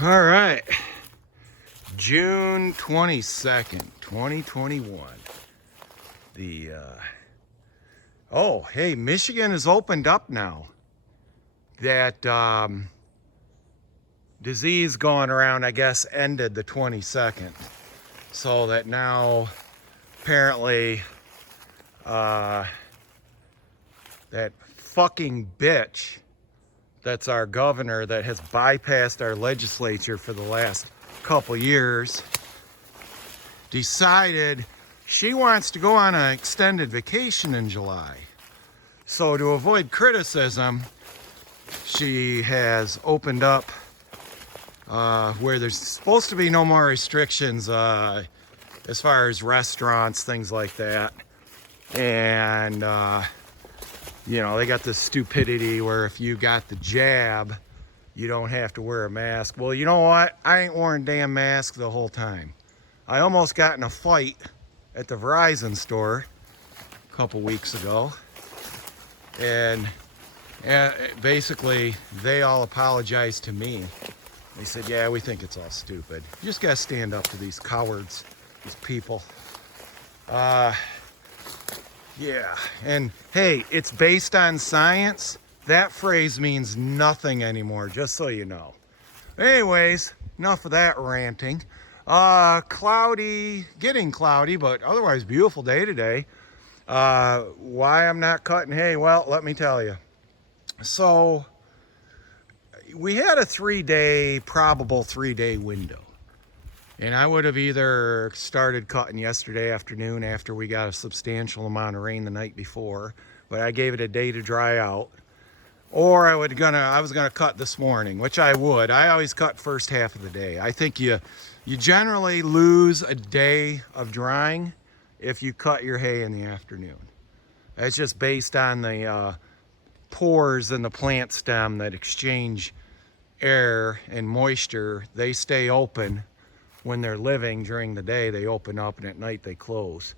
All right, June 22nd, 2021. Oh, hey, Michigan has opened up now. That disease going around, I guess, ended the 22nd. So that now, apparently, that fucking bitch that's our governor that has bypassed our legislature for the last couple years decided she wants to go on an extended vacation in July. So to avoid criticism, she has opened up where there's supposed to be no more restrictions as far as restaurants, things like that. And you know, they got this stupidity where if you got the jab, you don't have to wear a mask. Well, you know what? I ain't worn a damn mask the whole time. I almost got in a fight at the Verizon store a couple weeks ago. And basically, they all apologized to me. They said, yeah, we think it's all stupid. You just gotta stand up to these cowards, these people. Yeah, and hey, it's based on science. That phrase means nothing anymore, just so you know. Anyways, enough of that ranting. Cloudy, getting cloudy, but otherwise beautiful day today. Why I'm not cutting hay? Well, let me tell you. So, we had a probable 3-day window. And I would have either started cutting yesterday afternoon after we got a substantial amount of rain the night before, but I gave it a day to dry out. Or I was gonna cut this morning, which I would. I always cut first half of the day. I think you generally lose a day of drying if you cut your hay in the afternoon. That's just based on the pores in the plant stem that exchange air and moisture. They stay open when they're living. During the day they open up, and at night they close.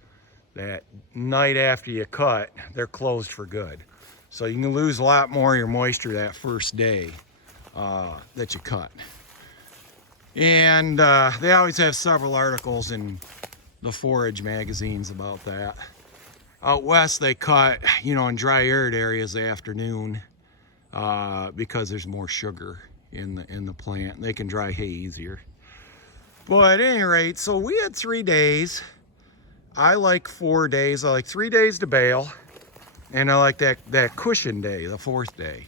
That night after you cut, they're closed for good. So you can lose a lot more of your moisture that first day that you cut. And they always have several articles in the forage magazines about that. Out west they cut, you know, in dry arid areas the afternoon because there's more sugar in the plant. They can dry hay easier. But at any rate, so we had 3 days. I like 4 days. I like 3 days to bale, and I like that cushion day, the 4th day.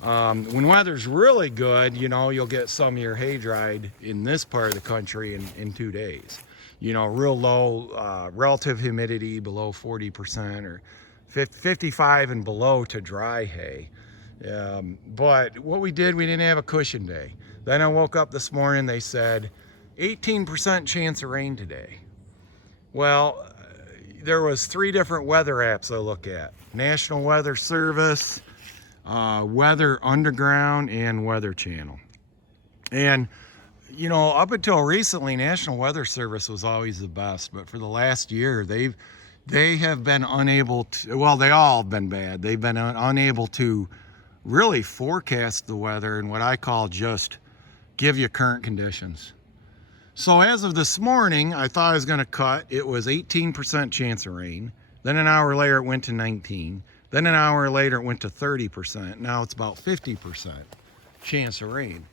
When weather's really good, you know, you'll get some of your hay dried in this part of the country in 2 days. You know, real low relative humidity, below 40% or 55 and below to dry hay. But what we didn't have a cushion day. Then I woke up this morning, they said 18% chance of rain today. Well, there was 3 different weather apps I look at: National Weather Service, Weather Underground, and Weather Channel. And you know, up until recently, National Weather Service was always the best, but for the last year, they have been unable to. Well, they all have been bad. They've been unable to really forecast the weather and what I call just give you current conditions. So as of this morning, I thought I was going to cut. It was 18% chance of rain. Then an hour later, it went to 19. Then an hour later, it went to 30%. Now it's about 50% chance of rain.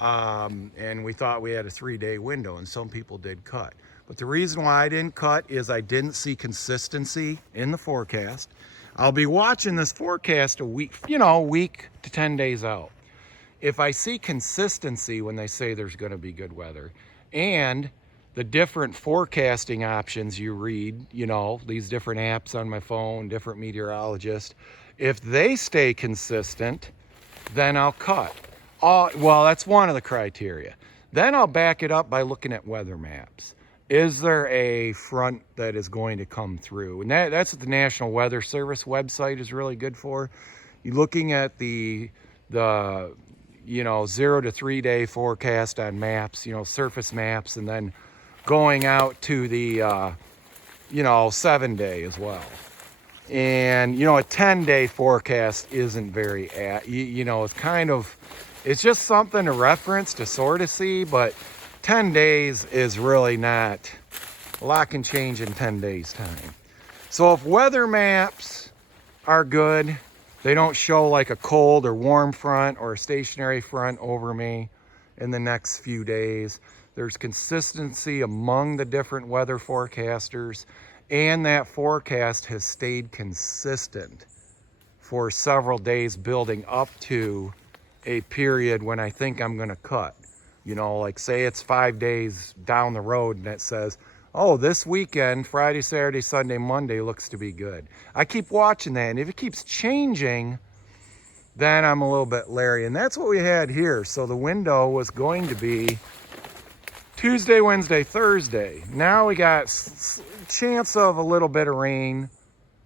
And we thought we had a 3-day window, and some people did cut. But the reason why I didn't cut is I didn't see consistency in the forecast. I'll be watching this forecast a week to 10 days out. If I see consistency when they say there's going to be good weather, and the different forecasting options you read, you know, these different apps on my phone, different meteorologists, if they stay consistent, then I'll cut. Well, that's one of the criteria. Then I'll back it up by looking at weather maps. Is there a front that is going to come through? And that's what the National Weather Service website is really good for. You're looking at the 0 to 3 day forecast on maps, you know, surface maps, and then going out to the 7 day as well. And you know, a 10-day forecast isn't very it's kind of It's just something to reference, to sort of see, but 10 days is really not, a lot can change in 10 days time. So if weather maps are good, they don't show like a cold or warm front or a stationary front over me in the next few days. There's consistency among the different weather forecasters, and that forecast has stayed consistent for several days building up to a period when I think I'm gonna cut. You know, like say it's 5 days down the road and it says, oh, this weekend, Friday, Saturday, Sunday, Monday looks to be good. I keep watching that, and if it keeps changing, then I'm a little bit leery. And that's what we had here. So the window was going to be Tuesday, Wednesday, Thursday. Now we got chance of a little bit of rain,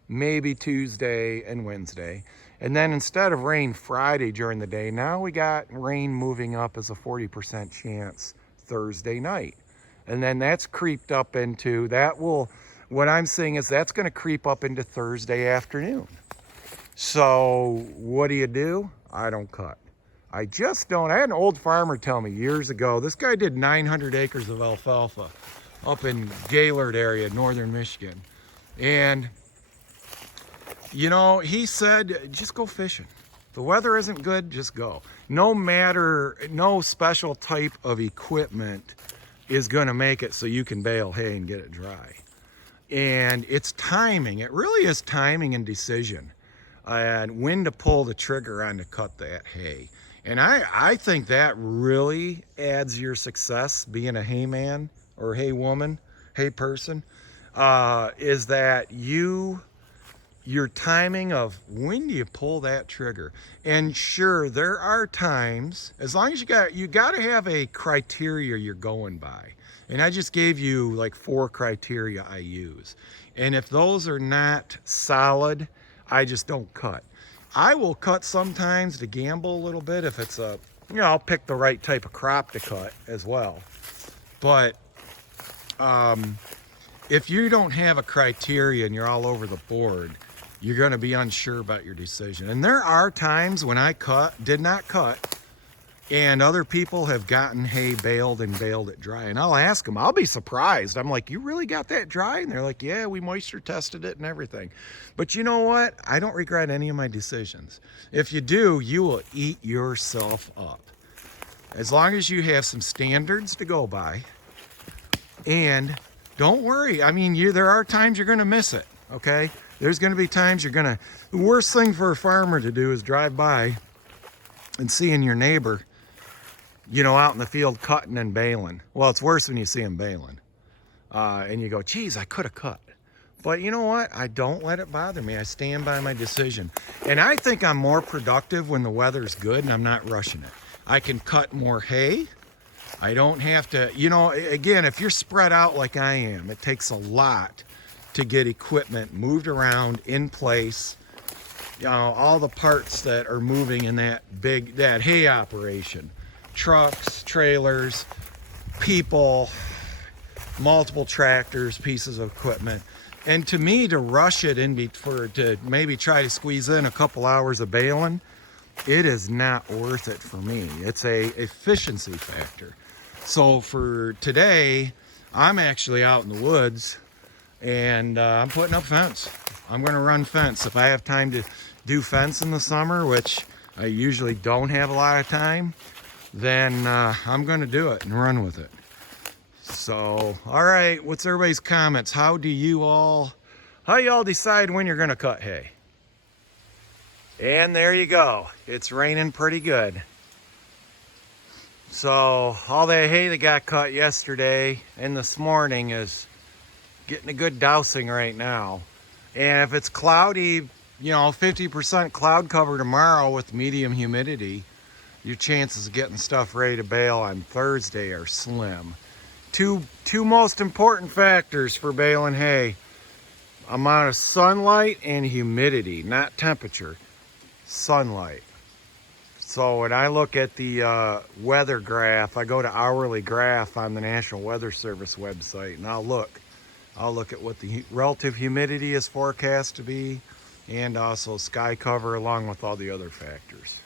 maybe Tuesday and Wednesday. And then instead of rain Friday during the day, now we got rain moving up as a 40% chance Thursday night. And then that's creeped up into, that will, what I'm saying is that's going to creep up into Thursday afternoon. So what do? I don't cut. I just don't. I had an old farmer tell me years ago, this guy did 900 acres of alfalfa up in Gaylord area, northern Michigan. And, you know, he said, just go fishing. The weather isn't good, just go. No matter, no special type of equipment is going to make it so you can bale hay and get it dry. And it's timing. It really is timing and decision, and when to pull the trigger on to cut that hay. And I think that really adds your success being a hay man or hay woman, hay person, is that your timing of when do you pull that trigger. And sure, there are times, as long as you got to have a criteria you're going by. And I just gave you like 4 criteria I use. And if those are not solid, I just don't cut. I will cut sometimes to gamble a little bit if it's a, you know, I'll pick the right type of crop to cut as well. But if you don't have a criteria and you're all over the board, you're going to be unsure about your decision. And there are times when I did not cut, and other people have gotten hay baled and baled it dry. And I'll ask them, I'll be surprised. I'm like, you really got that dry? And they're like, yeah, we moisture tested it and everything. But you know what? I don't regret any of my decisions. If you do, you will eat yourself up. As long as you have some standards to go by. And don't worry. I mean, there are times you're going to miss it, okay? There's going to be times the worst thing for a farmer to do is drive by and seeing your neighbor, you know, out in the field cutting and baling. Well, it's worse when you see him baling. And you go, geez, I could have cut. But you know what? I don't let it bother me. I stand by my decision. And I think I'm more productive when the weather's good and I'm not rushing it. I can cut more hay. I don't have to, you know, again, if you're spread out like I am, it takes a lot to get equipment moved around in place. You know, all the parts that are moving in that hay operation. Trucks, trailers, people, multiple tractors, pieces of equipment. And to me, to rush it to maybe try to squeeze in a couple hours of baling, it is not worth it for me. It's a efficiency factor. So for today, I'm actually out in the woods and I'm putting up fence. I'm going to run fence. If I have time to do fence in the summer, which I usually don't have a lot of time, then I'm going to do it and run with it. So, all right, what's everybody's comments? How y'all decide when you're going to cut hay? And there you go. It's raining pretty good. So all that hay that got cut yesterday and this morning is getting a good dousing right now. And if it's cloudy, you know, 50% cloud cover tomorrow with medium humidity, your chances of getting stuff ready to bale on Thursday are slim. Two most important factors for baling hay: amount of sunlight and humidity, not temperature, sunlight. So when I look at the weather graph, I go to hourly graph on the National Weather Service website, and I'll look at what the relative humidity is forecast to be, and also sky cover along with all the other factors.